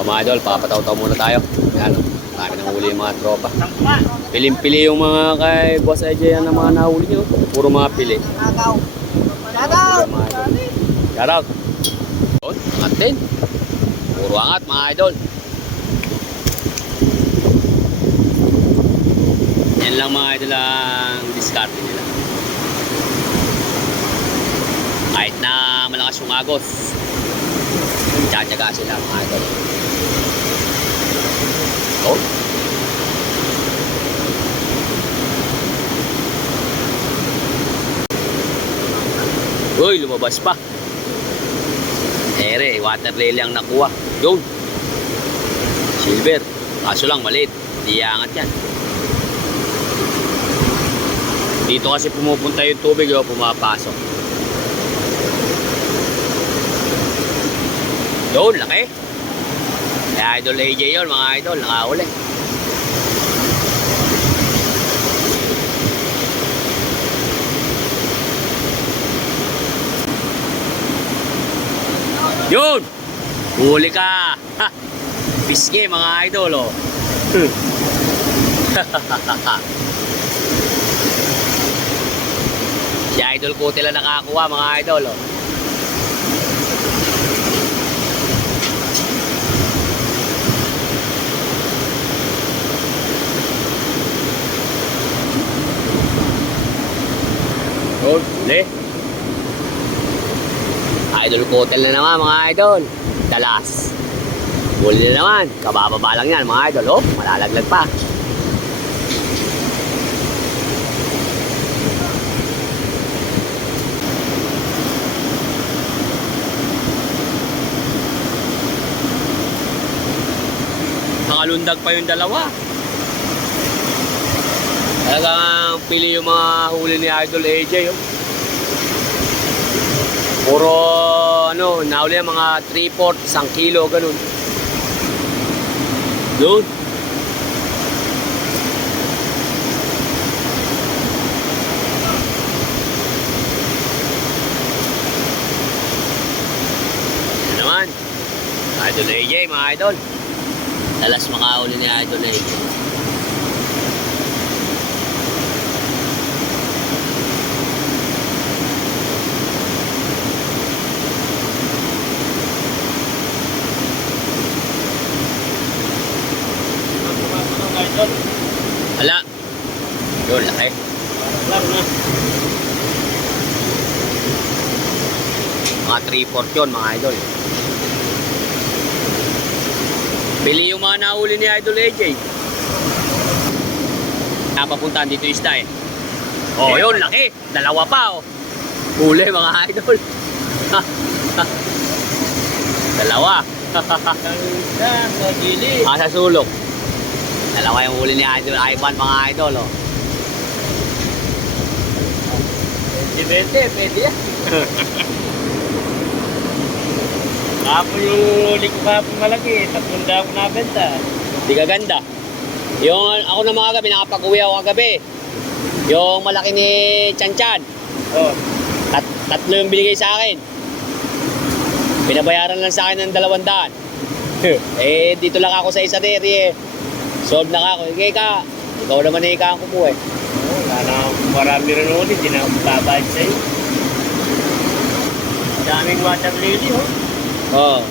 O mga idol, papataw-taw muna tayo. Yan, dami nang huli yung mga tropa. Piling-pili yung mga kay Boss AJ yan ng mga nahuli nyo. Puro mga pili. Shoutout! Yun, angat din. Puro angat mga idol. Yan lang mga idol ang discarte nila. Kahit na malakas yung agos, tsatsaga sila mga idol. Oh. Uy, lumabas pa. Ere, water lily ang nakuha. Yun. Silver. Kaso lang maliit. Hindi iangat yan. Dito kasi pumupunta yung tubig, o pumapasok. Yun, laki. Kaya Idol AJ yun, mga idol. Nakahuli. Yun! Huli ka! Ha! Pisngi mga idol, oh. Si Idol Kuti lang nakakuha mga idol, oh. Yun, huli. Idol Kotel na naman mga idol. Dalas. Huli na naman. Kabababa lang yan mga idol. Oh, malalaglag pa. Nakalundag pa yung dalawa. Talagang pili yung mga huli ni Idol AJ. Oh. Puro ano, nahuli yung mga 3/4, 1 kilo, ganun. Doon. Yan naman. Idol AJ, mga idol. Talas makahuli ni Idol AJ. Hala. Yun, laki. Mga 3/4 yun, mga idol. Pili yung mga nahuli ni Idol AJ. Napapuntaan dito isda eh. Oh, yun, laki. Dalawa pa, oh. Huli, mga idol. Dalawa. Sa sulok. Dalawa yung huli ni Idol Ivan, mga idol, oh. 20, pwede yan. Kapon yung huli ko kapon malaki, 3,000 ko nabenta. Di kaganda. Yung ako na mga gabi, nakapag-uwi ako kagabi. Yung malaki ni Chan Chan. Oh. Tatlo yung binigay sa akin. Pinabayaran lang sa akin ng 200. Eh, dito lang ako sa isa deri eh. Solve na ako. Higay ka. Ikaw naman na ikaan ko po eh. Wala na marami rin ulit. Hindi na ako babahit sa'yo. Daming water lily, oh. Oo.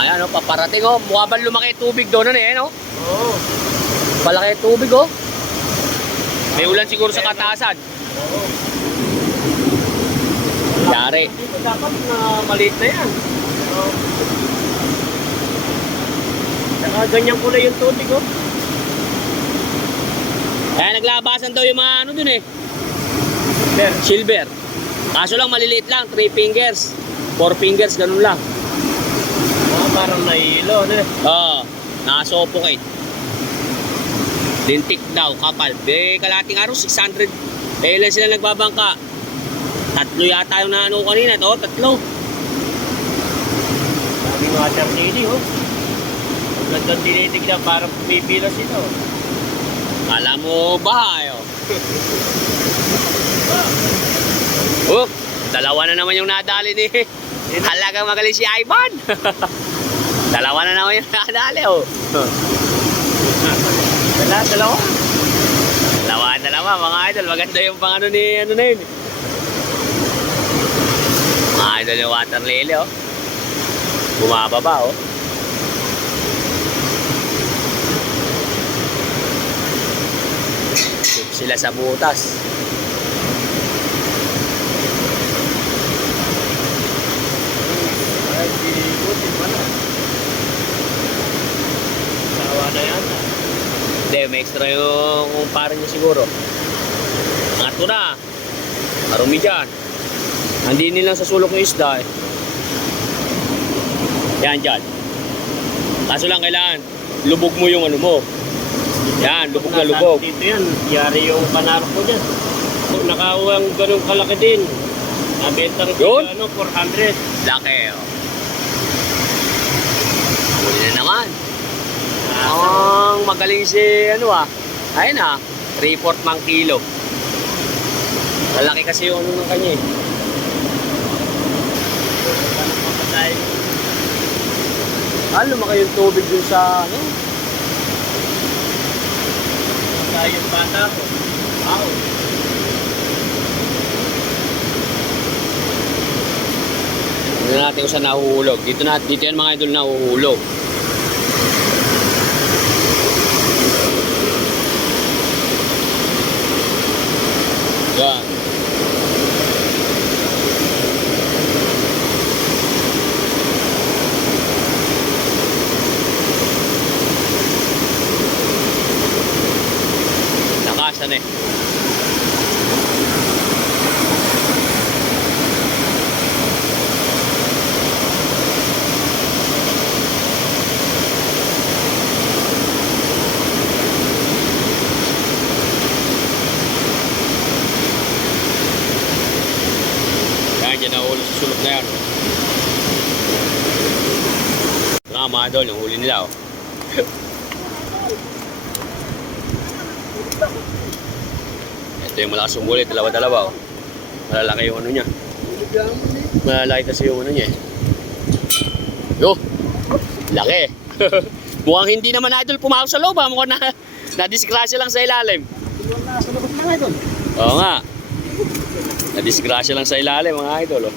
Ayan, oh, paparating, oh. Mukha ba lumaki tubig doon, ano eh, no? Oo. Palaki tubig, oh. May ulan siguro sa katasan. Oo. Yari. Dito dapat na maliit na yan. Oo. Saka ganyan kulay yung tubig, oh. Kaya naglabasan daw yung mga ano dun eh. Silver. Silver. Kaso lang maliliit lang, 3 fingers. 4 fingers, ganun lang. Oh, parang nahihilo, ano eh. Oo, nakasuffocate. Lintik daw, kapal. Kalating araw, 600. Kailan sila nagbabangka? 3 yata yung naano kanina. To, 3. Daming water lily, oh. Ang gandang tinitignan, parang pumipila sila, oh. Kala mo bahay, oh. Oh, dalawa na naman yung nadali ni. Halagang magaling si Ivan. Dalawa na naman yung nakadali, oh. Dalawa. Dalawa, mga idol. Maganda yung pang ano ni, ano na yun. Mga idol yung water lily, oh. Bumababa, oh. Sila sa butas. Ay, buti pa na. Sawa na yan. Hindi, may extra yung kumpare niya siguro. Angat ko na. Marumi dyan. Hindi nilang sa sulok yung isda, eh. Yan, dyan. Kaso lang kailangan, lubog mo yung ano mo. Yan, lubog na lubog. Dito yan, yari yung panarok ko dyan. Nakauwang ganun kalaki din. Nabenta rin Yun? ano, 400. Laki, oh. Huli na naman. Ang magaling si, ano ah. Ayun ah, 3/4 mang kilo. Malaki kasi yung ano ng kanya eh. Lumaki yung tubig dun sa, ano? Yung bata ko. Wow. Tignan natin kung saan nahuhulog. Dito yan mga idol nahuhulog. Yan. Nakasan eh. Yan nahuli sa sulok na yan. Mga idol, yung huli nila oh. Ito yung malakas yung huli, dalawa-dalawa oh. Malalaki yung ano niya. Malalaki kasi yung ano niya eh. Yo! Laki! Mukhang hindi naman idol pumasok sa loob ha. Mukhang na-disgrasya lang sa ilalim. Oo nga. Na-disgrasya lang sa ilalim mga idol oh.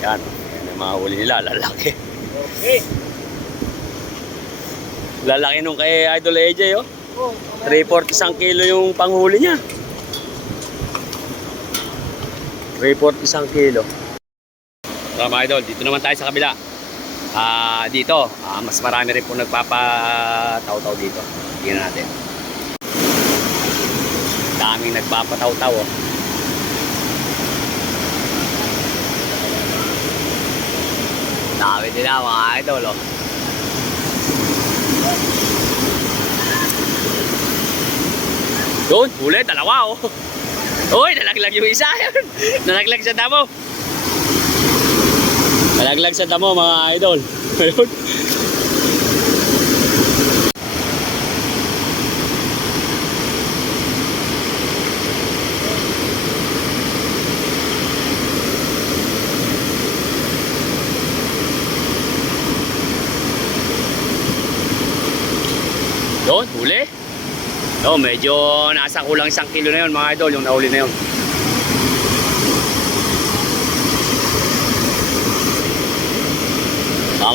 Yan. Yan ang mga huli nila. Lalaki. Okay. Lalaki nung kay Idol AJ oh. 3/4 isang kilo yung panghuli niya. 3/4 isang kilo. So mga idol, dito naman tayo sa kabila. Dito, mas marami rin po nagpapataw-taw dito. Tingnan natin. Daming nagpapataw-taw oh. Dami din na mga idol oh. Doon, huli, dalawa oh. Uy, nalaglag yung isa yun. Nalaglag sa damo. Nalaglag sa damo mga idol. Ayun. Doon, huli. Oh, medyo nasa kulang 1 kilo na yun mga idol, yung nahuli na yun.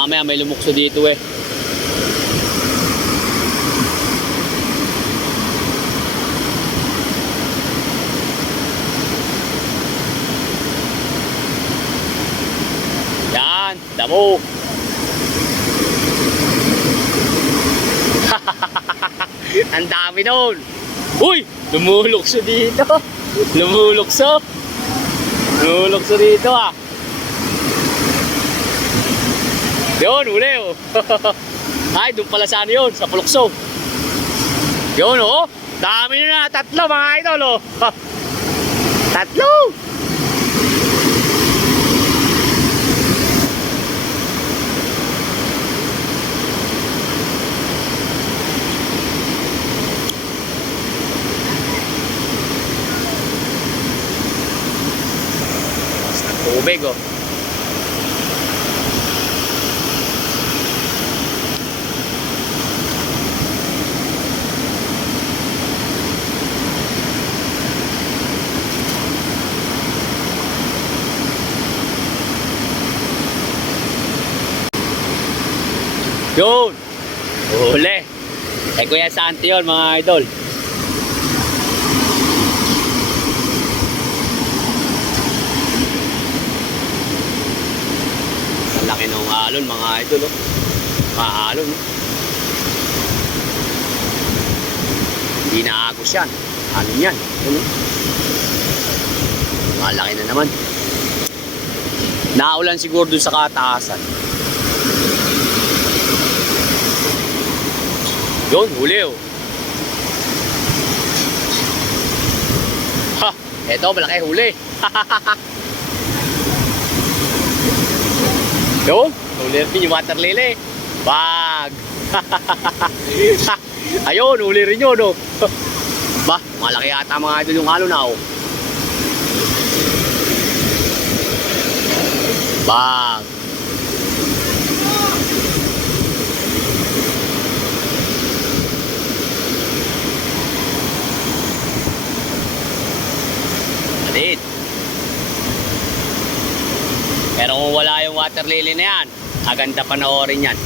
Mamaya may lumukso dito eh. Yan, damo. Ang dami nun. Uy, lumulukso dito. Lumulukso dito ah. Yun, uli oh. Ay, doon pala saan yun, sa Pulukso. Yun oh, dami na, 3 mga idol oh. 3. Tubig, oh. Yun! Huli! Kay Kuya Santi yun, mga idol. Ang laki ng alon, mga idol, oh. Mga alon, oh. Hindi naagos yan. Alon yan. Yun, oh. Malaki na naman. Naulan siguro dun sa kataasan. Yun, huli, oh. Ha! Eto, malaki huli. Yun, huli rin yung water lily. Bag! Ayun, huli rin yun, oh. Ba, malaki yata mga idol yung halo na, oh. Bag! Malit. Pero kung wala yung water lily na yan, kaganda panoorin yan.